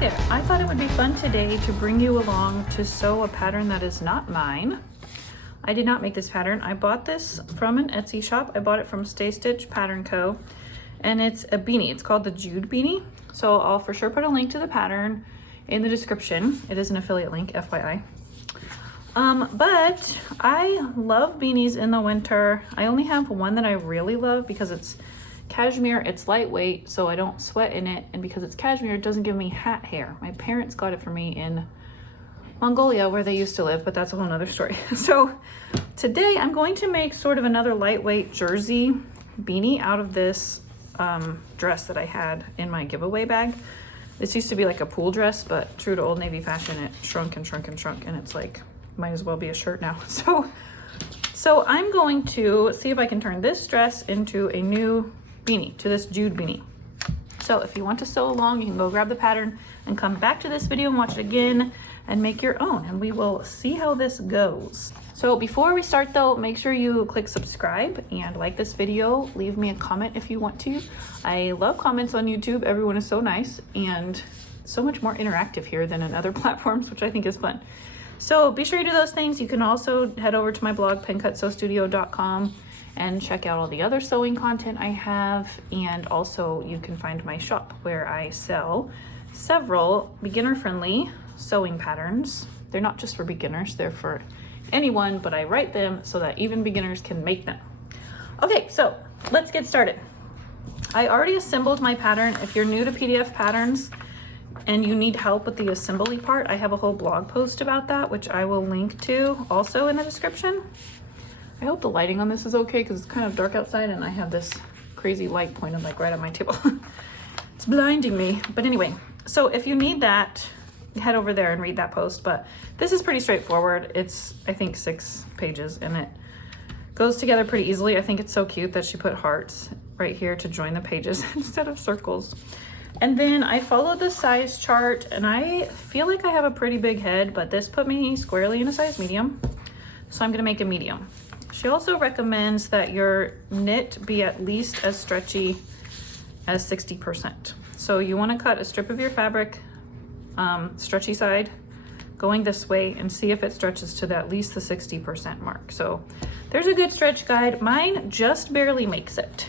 there, I thought it would be fun today to bring you along to sew a pattern that is not mine. I did not make this pattern. I bought this from an Etsy shop. I bought it from Staystitch Pattern Co. And it's a beanie. It's called the Jude Beanie. So I'll for sure put a link to the pattern in the description. It is an affiliate link, FYI. But I love beanies in the winter. I only have one that I really love because it's cashmere, it's lightweight, so I don't sweat in it, and because it's cashmere, it doesn't give me hat hair. My parents got it for me in Mongolia, where they used to live, but that's a whole nother story. So today I'm going to make sort of another lightweight jersey beanie out of this dress that I had in my giveaway bag. This used to be like a pool dress, but true to Old Navy fashion, it shrunk and shrunk and shrunk, and it's like, might as well be a shirt now. So I'm going to see if I can turn this dress into a new beanie, to this Jude beanie. So if you want to sew along, you can go grab the pattern and come back to this video and watch it again and make your own, and we will see how this goes. So before we start though, make sure you click subscribe and like this video. Leave me a comment if you want to. I love comments on YouTube. Everyone is so nice and so much more interactive here than in other platforms, which I think is fun. So be sure you do those things. You can also head over to my blog, pencutsewstudio.com, and check out all the other sewing content I have. And also you can find my shop where I sell several beginner-friendly sewing patterns. They're not just for beginners, they're for anyone, but I write them so that even beginners can make them. Okay, so let's get started. I already assembled my pattern. If you're new to PDF patterns and you need help with the assembly part, I have a whole blog post about that, which I will link to also in the description. I hope the lighting on this is okay because it's kind of dark outside and I have this crazy light pointed like right on my table. It's blinding me. But anyway, so if you need that, head over there and read that post. But this is pretty straightforward. It's, I think, 6 pages and it goes together pretty easily. I think it's so cute that she put hearts right here to join the pages instead of circles. And then I followed the size chart, and I feel like I have a pretty big head, but this put me squarely in a size medium. So I'm gonna make a medium. She also recommends that your knit be at least as stretchy as 60%. So you wanna cut a strip of your fabric, stretchy side, going this way, and see if it stretches to at least the 60% mark. So there's a good stretch guide. Mine just barely makes it,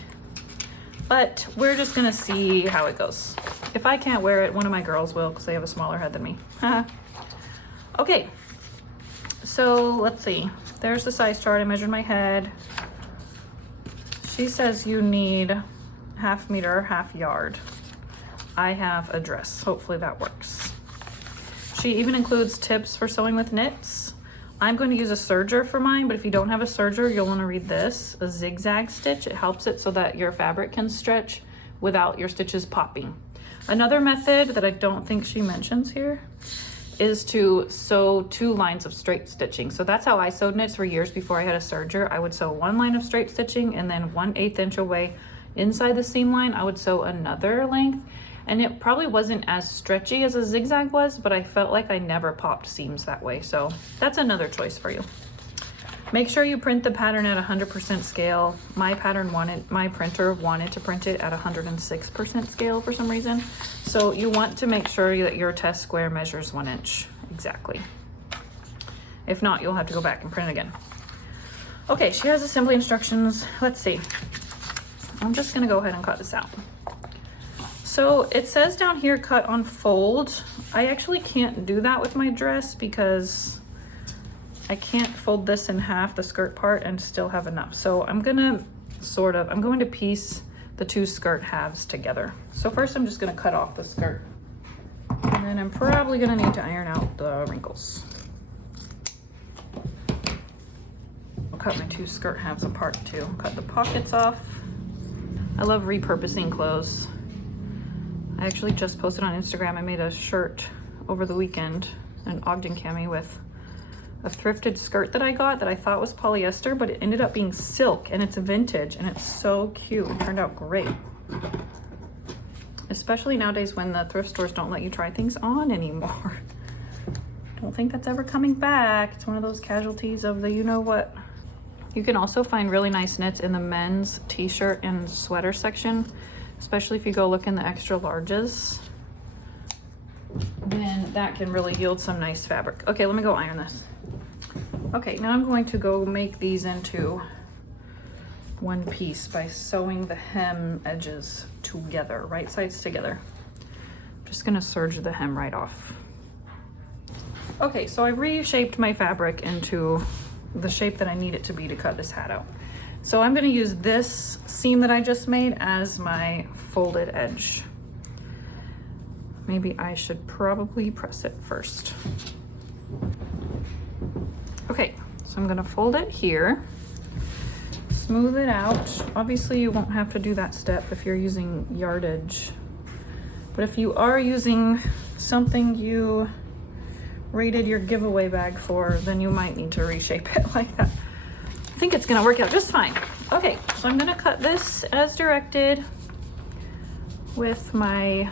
but we're just gonna see how it goes. If I can't wear it, one of my girls will because they have a smaller head than me. Okay, so let's see. There's the size chart. I measured my head. She says you need ½ meter, ½ yard. I have a dress. Hopefully that works. She even includes tips for sewing with knits. I'm going to use a serger for mine, but if you don't have a serger, you'll want to read this, a zigzag stitch. It helps it so that your fabric can stretch without your stitches popping. Another method that I don't think she mentions here is to sew 2 lines of straight stitching. So that's how I sewed knits for years before I had a serger. I would sew 1 line of straight stitching, and then 1/8 inch away inside the seam line, I would sew another length. And it probably wasn't as stretchy as a zigzag was, but I felt like I never popped seams that way. So that's another choice for you. Make sure you print the pattern at 100% scale. My printer wanted to print it at 106% scale for some reason. So you want to make sure that your test square measures 1 inch exactly. If not, you'll have to go back and print it again. Okay, she has assembly instructions. Let's see. I'm just gonna go ahead and cut this out. So it says down here, cut on fold. I actually can't do that with my dress because I can't fold this in half, the skirt part, and still have enough. So I'm going to piece the 2 skirt halves together. So first I'm just gonna cut off the skirt, and then I'm probably gonna need to iron out the wrinkles. I'll cut my 2 skirt halves apart too. Cut the pockets off. I love repurposing clothes. I actually just posted on Instagram. I made a shirt over the weekend, an Ogden cami with a thrifted skirt that I got that I thought was polyester, but it ended up being silk, and it's vintage, and it's so cute. It turned out great. Especially nowadays when the thrift stores don't let you try things on anymore. Don't think that's ever coming back. It's one of those casualties of the you-know-what. You can also find really nice knits in the men's t-shirt and sweater section, especially if you go look in the extra larges. then that can really yield some nice fabric. Okay, let me go iron this. Okay, now I'm going to go make these into one piece by sewing the hem edges together, right sides together. I'm just gonna serge the hem right off. Okay, so I reshaped my fabric into the shape that I need it to be to cut this hat out. So I'm gonna use this seam that I just made as my folded edge. Maybe I should probably press it first. Okay, so I'm gonna fold it here, smooth it out. Obviously you won't have to do that step if you're using yardage, but if you are using something you rated your giveaway bag for, then you might need to reshape it like that. I think it's gonna work out just fine. Okay, so I'm gonna cut this as directed with my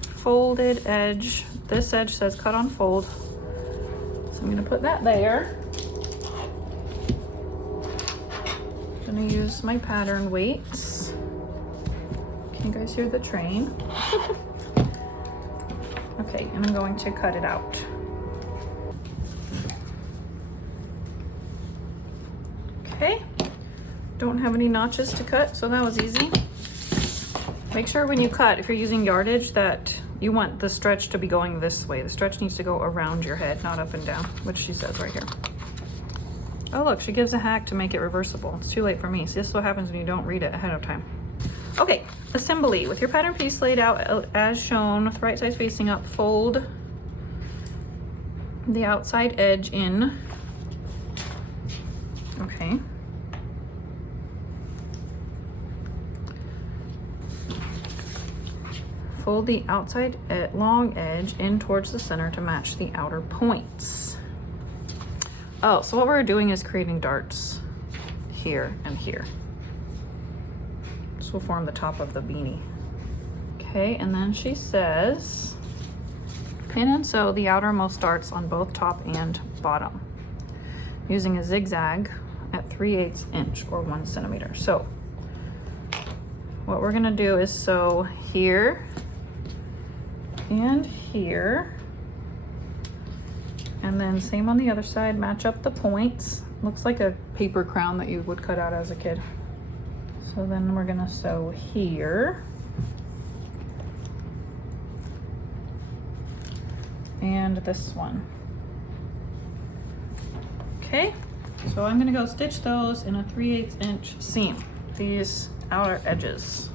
folded edge. This edge says cut on fold. So I'm gonna put that there. I'm gonna use my pattern weights. Can you guys hear the train? Okay, and I'm going to cut it out. Okay, don't have any notches to cut, so that was easy. Make sure when you cut, if you're using yardage, that you want the stretch to be going this way. The stretch needs to go around your head, not up and down, which she says right here. Oh look, she gives a hack to make it reversible. It's too late for me. See, this is what happens when you don't read it ahead of time. Okay, assembly. With your pattern piece laid out as shown, with right side facing up, fold the outside edge in. Okay. Fold the outside long edge in towards the center to match the outer points. Oh, so what we're doing is creating darts here and here. This will form the top of the beanie. Okay, and then she says, pin and sew the outermost darts on both top and bottom, using a zigzag at 3/8 inch or 1 centimeter. So what we're gonna do is sew here and here, and then same on the other side, match up the points. Looks like a paper crown that you would cut out as a kid. So then we're gonna sew here and this one. Okay, so I'm gonna go stitch those in a 3/8 inch seam, these outer edges.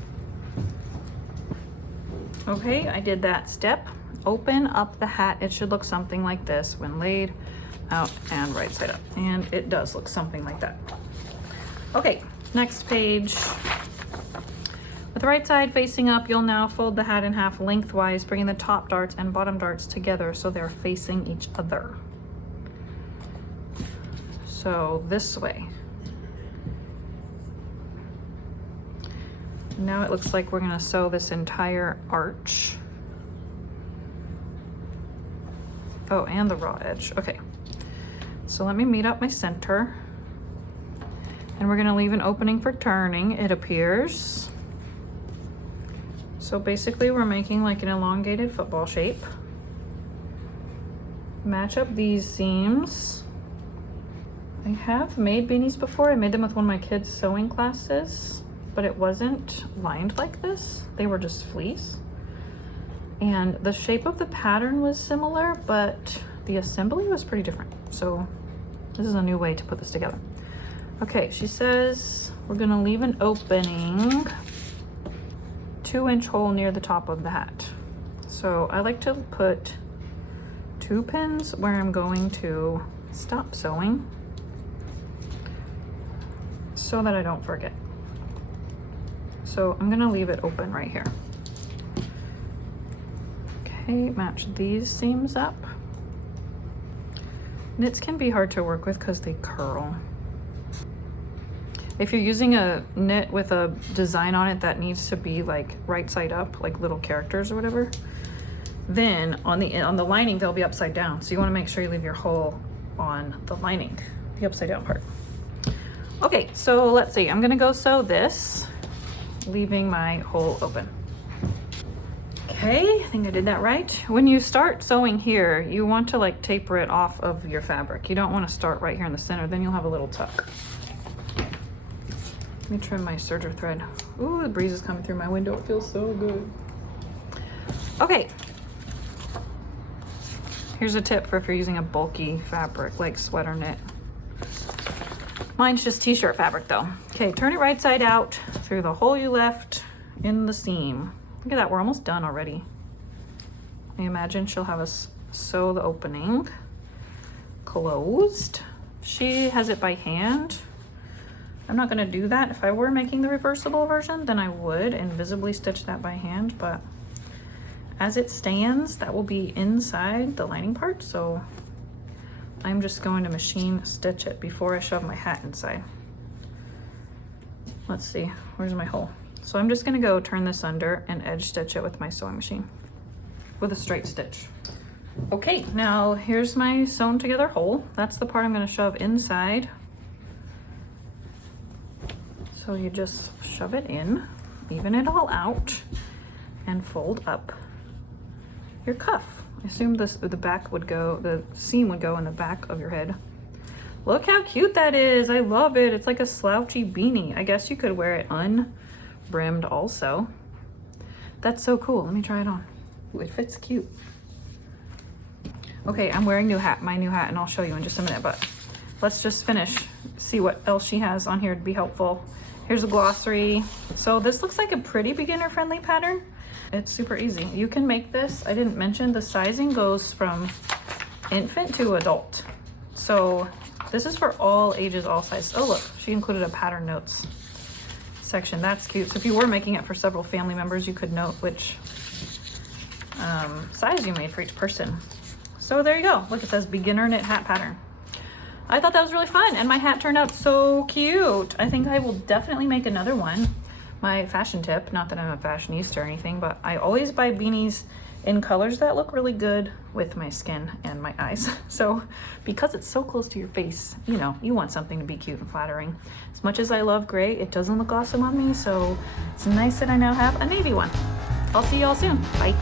Okay, I did that step. Open up the hat. It should look something like this when laid out and right side up. And it does look something like that. Okay, next page. With the right side facing up, you'll now fold the hat in half lengthwise, bringing the top darts and bottom darts together so they're facing each other. So this way. Now it looks like we're gonna sew this entire arch. Oh, and the raw edge. Okay. So let me meet up my center. And we're gonna leave an opening for turning, it appears. So basically we're making like an elongated football shape. Match up these seams. I have made beanies before. I made them with one of my kids' sewing classes, but it wasn't lined like this. They were just fleece. And the shape of the pattern was similar, but the assembly was pretty different. So this is a new way to put this together. Okay, she says we're gonna leave an opening, 2-inch hole near the top of the hat. So I like to put 2 pins where I'm going to stop sewing so that I don't forget. So I'm gonna leave it open right here. Okay, match these seams up. Knits can be hard to work with because they curl. If you're using a knit with a design on it that needs to be like right side up, like little characters or whatever, then on the lining they'll be upside down. So you want to make sure you leave your hole on the lining, the upside down part. Okay, so let's see. I'm gonna go sew this, leaving my hole open. Okay, I think I did that right. When you start sewing here, you want to like taper it off of your fabric. You don't want to start right here in the center, then you'll have a little tuck. Let me trim my serger thread. Ooh, the breeze is coming through my window. It feels so good. Okay. Here's a tip for if you're using a bulky fabric like sweater knit. Mine's just t-shirt fabric though. Okay, turn it right side out through the hole you left in the seam. Look at that, we're almost done already. I imagine she'll have us sew the opening closed. She has it by hand. I'm not gonna do that. If I were making the reversible version, then I would invisibly stitch that by hand, but as it stands, that will be inside the lining part, so I'm just going to machine stitch it before I shove my hat inside. Let's see, where's my hole? So I'm just gonna go turn this under and edge stitch it with my sewing machine with a straight stitch. Okay, now here's my sewn together hole. That's the part I'm gonna shove inside. So you just shove it in, even it all out, and fold up your cuff. I assume the back would go, the seam would go in the back of your head. Look how cute that is. I love it. It's like a slouchy beanie. I guess you could wear it unbrimmed also. That's so cool. Let me try it on. Ooh, it fits cute. Okay, I'm wearing my new hat, and I'll show you in just a minute, but let's just finish, see what else she has on here to be helpful. Here's a glossary. So this looks like a pretty beginner-friendly pattern. It's super easy. You can make this. I didn't mention the sizing goes from infant to adult. So this is for all ages, all sizes. Oh look, she included a pattern notes section. That's cute. So if you were making it for several family members, you could note which size you made for each person. So there you go. Look, it says beginner knit hat pattern. I thought that was really fun, and my hat turned out so cute. I think I will definitely make another one. My fashion tip, not that I'm a fashionista or anything, but I always buy beanies in colors that look really good with my skin and my eyes. So because it's so close to your face, you know, you want something to be cute and flattering. As much as I love gray, it doesn't look awesome on me, so it's nice that I now have a navy one. I'll see y'all soon. Bye.